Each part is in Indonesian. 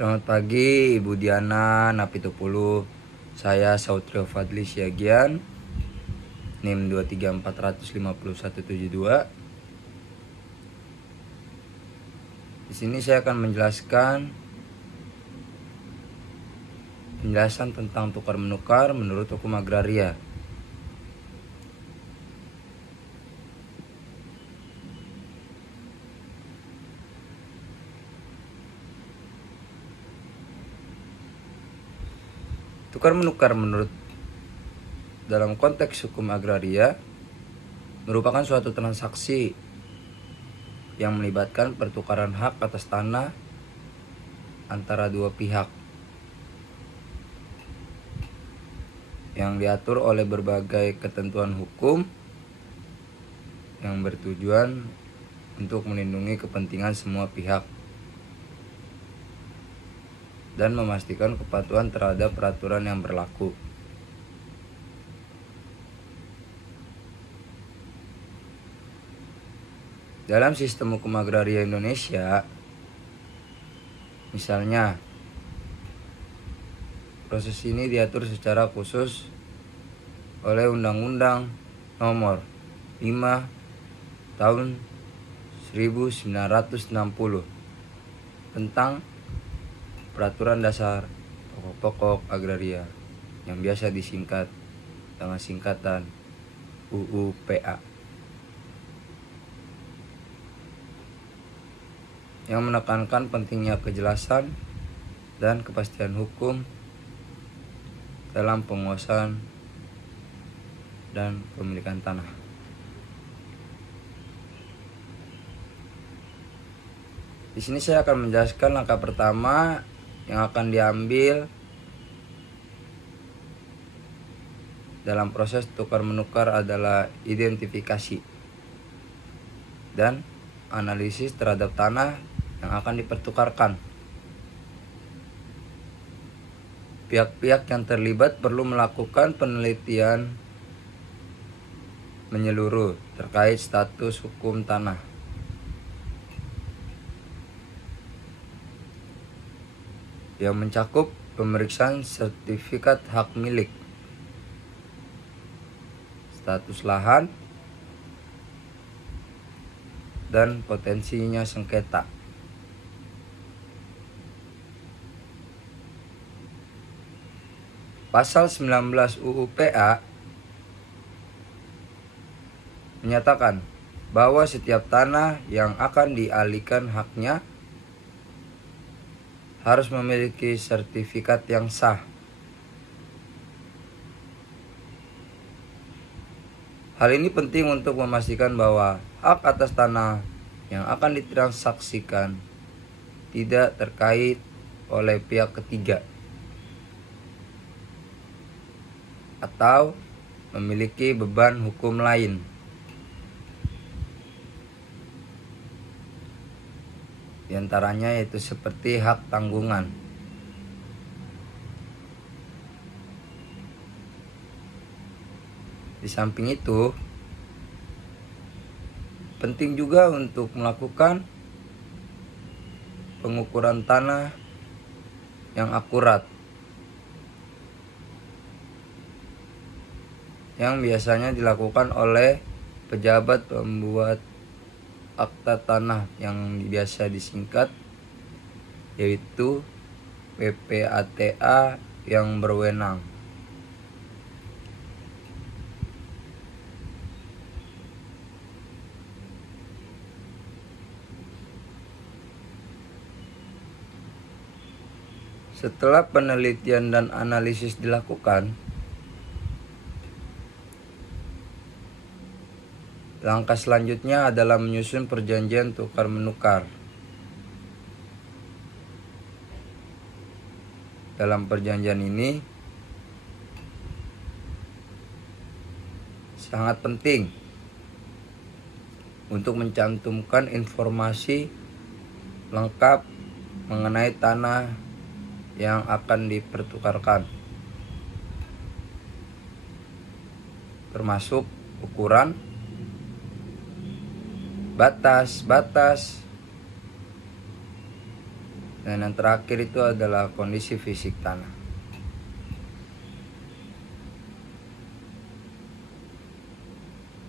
Selamat pagi Ibu Diana Napitupulu. Saya Sautrio Fadli Siagian, NIM 234505172. Di sini saya akan menjelaskan penjelasan tentang tukar menukar menurut hukum agraria. Tukar menukar dalam konteks hukum agraria merupakan suatu transaksi yang melibatkan pertukaran hak atas tanah antara dua pihak yang diatur oleh berbagai ketentuan hukum yang bertujuan untuk melindungi kepentingan semua pihak dan memastikan kepatuhan terhadap peraturan yang berlaku. Dalam sistem hukum agraria Indonesia, misalnya, proses ini diatur secara khusus oleh Undang-Undang Nomor 5 Tahun 1960 tentang Peraturan Dasar Pokok-Pokok Agraria yang biasa disingkat dengan singkatan UUPA, yang menekankan pentingnya kejelasan dan kepastian hukum dalam penguasaan dan pemilikan tanah. Di sini saya akan menjelaskan langkah pertama yang akan diambil dalam proses tukar menukar adalah identifikasi dan analisis terhadap tanah yang akan dipertukarkan. Pihak-pihak yang terlibat perlu melakukan penelitian menyeluruh terkait status hukum tanah, yang mencakup pemeriksaan sertifikat hak milik, status lahan, dan potensinya sengketa. Pasal 19 UUPA menyatakan bahwa setiap tanah yang akan dialihkan haknya harus memiliki sertifikat yang sah. Hal ini penting untuk memastikan bahwa hak atas tanah yang akan ditransaksikan tidak terkait oleh pihak ketiga atau memiliki beban hukum lain. Di antaranya yaitu seperti hak tanggungan. Di samping itu, penting juga untuk melakukan pengukuran tanah yang akurat, yang biasanya dilakukan oleh pejabat pembuat akta tanah yang biasa disingkat yaitu PPATA yang berwenang. Setelah penelitian dan analisis dilakukan, langkah selanjutnya adalah menyusun perjanjian tukar menukar. Dalam perjanjian ini sangat penting untuk mencantumkan informasi lengkap mengenai tanah yang akan dipertukarkan, termasuk ukuran, batas, Dan yang terakhir itu adalah kondisi fisik tanah.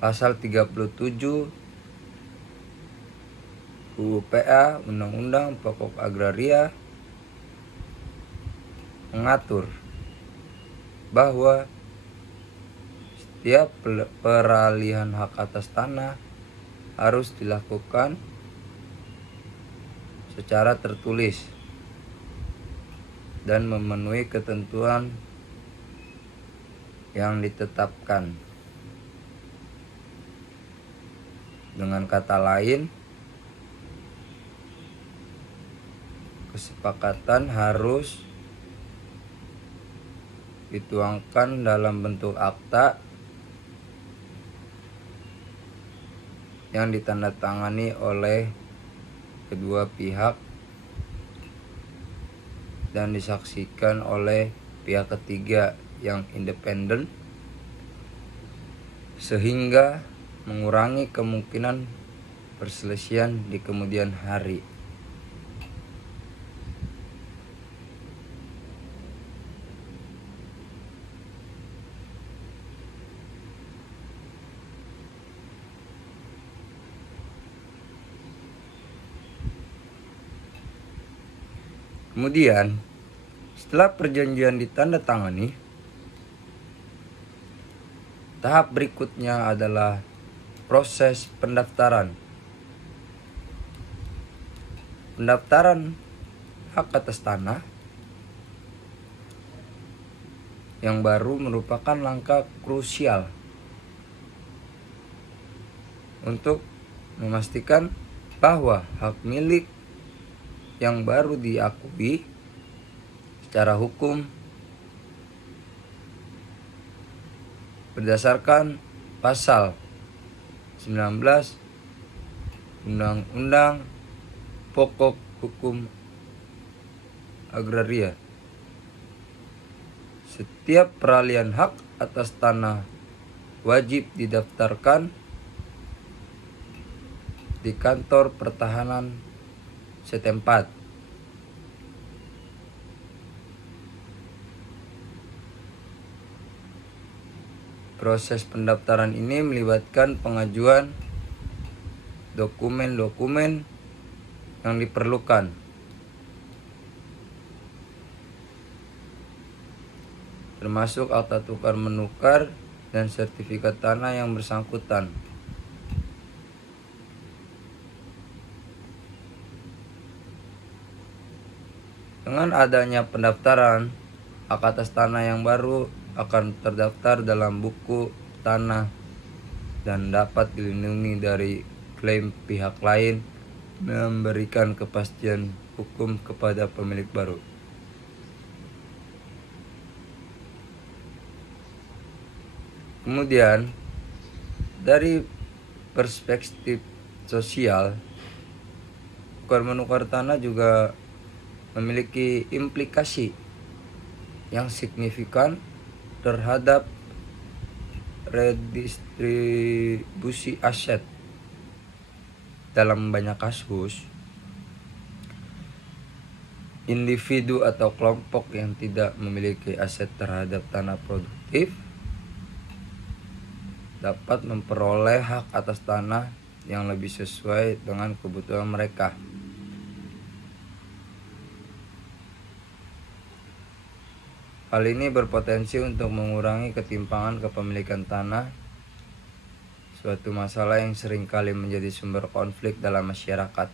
Pasal 37 UU PA, Undang-Undang Pokok Agraria, mengatur bahwa setiap peralihan hak atas tanah harus dilakukan secara tertulis dan memenuhi ketentuan yang ditetapkan. Dengan kata lain, kesepakatan harus dituangkan dalam bentuk akta yang ditandatangani oleh kedua pihak dan disaksikan oleh pihak ketiga yang independen, sehingga mengurangi kemungkinan perselisihan di kemudian hari. Kemudian, setelah perjanjian ditandatangani, tahap berikutnya adalah proses pendaftaran. Pendaftaran hak atas tanah yang baru merupakan langkah krusial untuk memastikan bahwa hak milik yang baru diakui secara hukum berdasarkan pasal 19 Undang-Undang Pokok Hukum Agraria. Setiap peralihan hak atas tanah wajib didaftarkan di kantor pertahanan setempat. Proses pendaftaran ini melibatkan pengajuan dokumen-dokumen yang diperlukan, termasuk akta tukar menukar dan sertifikat tanah yang bersangkutan. Dengan adanya pendaftaran, hak atas tanah yang baru akan terdaftar dalam buku tanah dan dapat dilindungi dari klaim pihak lain, memberikan kepastian hukum kepada pemilik baru. Kemudian, dari perspektif sosial, tukar menukar tanah juga memiliki implikasi yang signifikan terhadap redistribusi aset. Dalam banyak kasus, individu atau kelompok yang tidak memiliki aset terhadap tanah produktif dapat memperoleh hak atas tanah yang lebih sesuai dengan kebutuhan mereka. Hal ini berpotensi untuk mengurangi ketimpangan kepemilikan tanah, suatu masalah yang seringkali menjadi sumber konflik dalam masyarakat.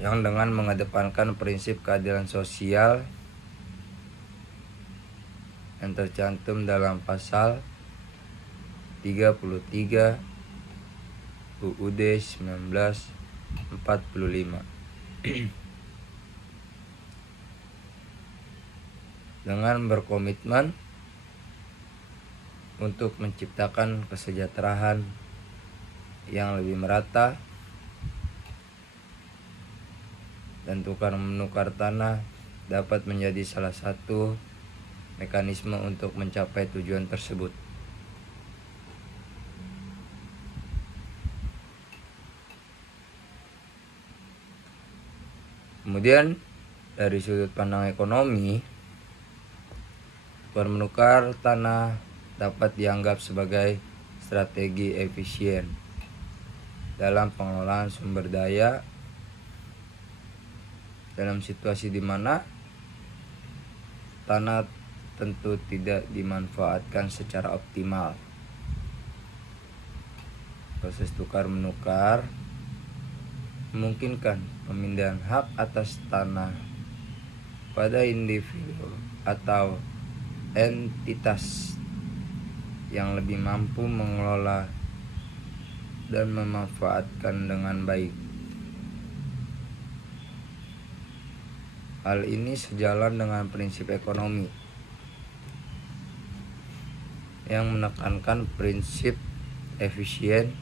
Yang dengan mengedepankan prinsip keadilan sosial yang tercantum dalam pasal 33 UUD 1945 dengan berkomitmen untuk menciptakan kesejahteraan yang lebih merata dan tukar menukar tanah dapat menjadi salah satu mekanisme untuk mencapai tujuan tersebut. Kemudian dari sudut pandang ekonomi, tukar menukar tanah dapat dianggap sebagai strategi efisien dalam pengelolaan sumber daya dalam situasi di mana tanah tentu tidak dimanfaatkan secara optimal. Proses tukar menukar memungkinkan pemindahan hak atas tanah pada individu atau entitas yang lebih mampu mengelola dan memanfaatkan dengan baik. Hal ini sejalan dengan prinsip ekonomi yang menekankan prinsip efisien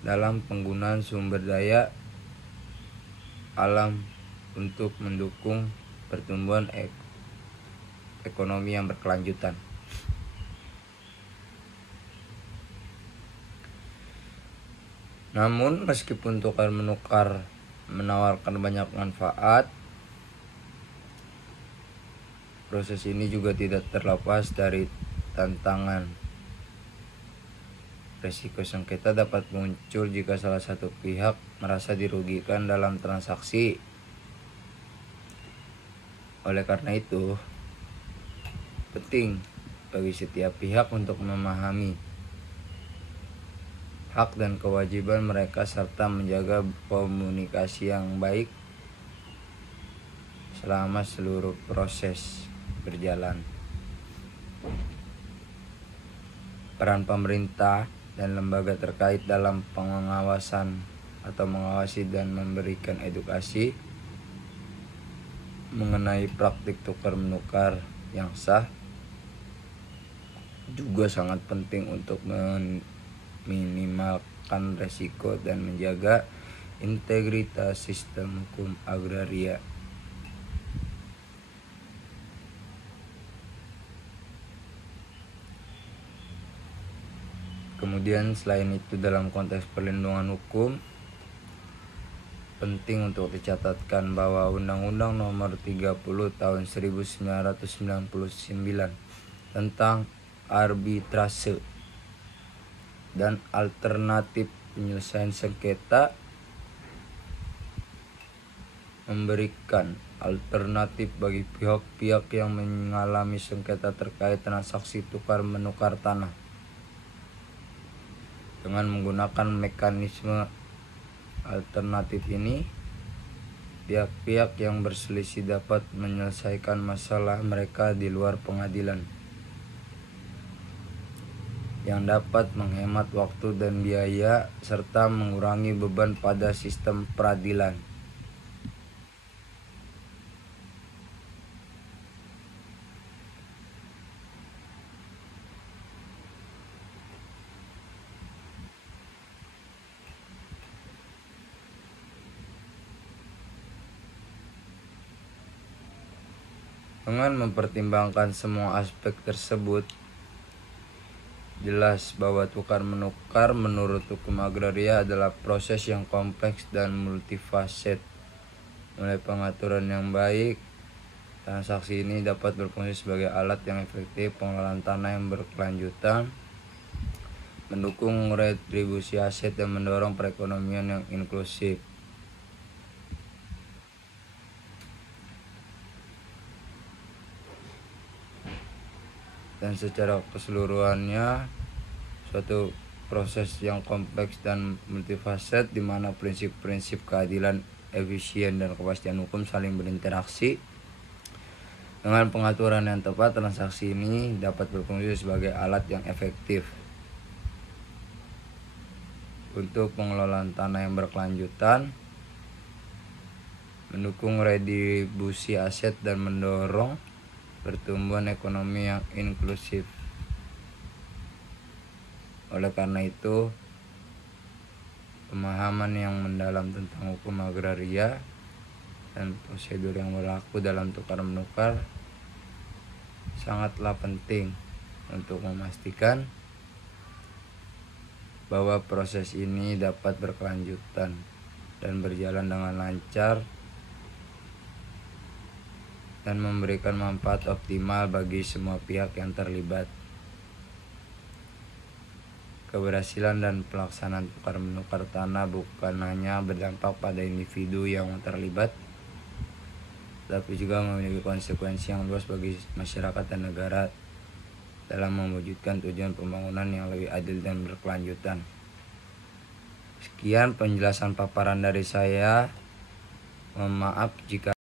dalam penggunaan sumber daya alam untuk mendukung pertumbuhan ekonomi yang berkelanjutan. Namun meskipun tukar menukar menawarkan banyak manfaat, proses ini juga tidak terlepas dari tantangan. Risiko sengketa dapat muncul jika salah satu pihak merasa dirugikan dalam transaksi. Oleh karena itu, penting bagi setiap pihak untuk memahami hak dan kewajiban mereka serta menjaga komunikasi yang baik selama seluruh proses berjalan. Peran pemerintah dan lembaga terkait dalam pengawasan atau mengawasi dan memberikan edukasi mengenai praktik tukar menukar yang sah juga sangat penting untuk meminimalkan resiko dan menjaga integritas sistem hukum agraria. Kemudian selain itu dalam konteks perlindungan hukum, penting untuk dicatatkan bahwa Undang-Undang Nomor 30 Tahun 1999 tentang arbitrase dan alternatif penyelesaian sengketa memberikan alternatif bagi pihak-pihak yang mengalami sengketa terkait transaksi tukar menukar tanah. Dengan menggunakan mekanisme alternatif ini, pihak-pihak yang berselisih dapat menyelesaikan masalah mereka di luar pengadilan, yang dapat menghemat waktu dan biaya serta mengurangi beban pada sistem peradilan. Dengan mempertimbangkan semua aspek tersebut, jelas bahwa tukar menukar menurut hukum agraria adalah proses yang kompleks dan multifaset. Mulai pengaturan yang baik, transaksi ini dapat berfungsi sebagai alat yang efektif pengelolaan tanah yang berkelanjutan, mendukung retribusi aset dan mendorong perekonomian yang inklusif. Dan secara keseluruhannya suatu proses yang kompleks dan multifaset di mana prinsip-prinsip keadilan, efisien, dan kepastian hukum saling berinteraksi. Dengan pengaturan yang tepat, transaksi ini dapat berfungsi sebagai alat yang efektif untuk pengelolaan tanah yang berkelanjutan, mendukung redistribusi aset, dan mendorong pertumbuhan ekonomi yang inklusif. Oleh karena itu, pemahaman yang mendalam tentang hukum agraria dan prosedur yang berlaku dalam tukar menukar sangatlah penting untuk memastikan bahwa proses ini dapat berkelanjutan dan berjalan dengan lancar dan memberikan manfaat optimal bagi semua pihak yang terlibat. Keberhasilan dan pelaksanaan tukar-menukar tanah bukan hanya berdampak pada individu yang terlibat, tapi juga memiliki konsekuensi yang luas bagi masyarakat dan negara dalam mewujudkan tujuan pembangunan yang lebih adil dan berkelanjutan. Sekian penjelasan paparan dari saya. Mohon maaf jika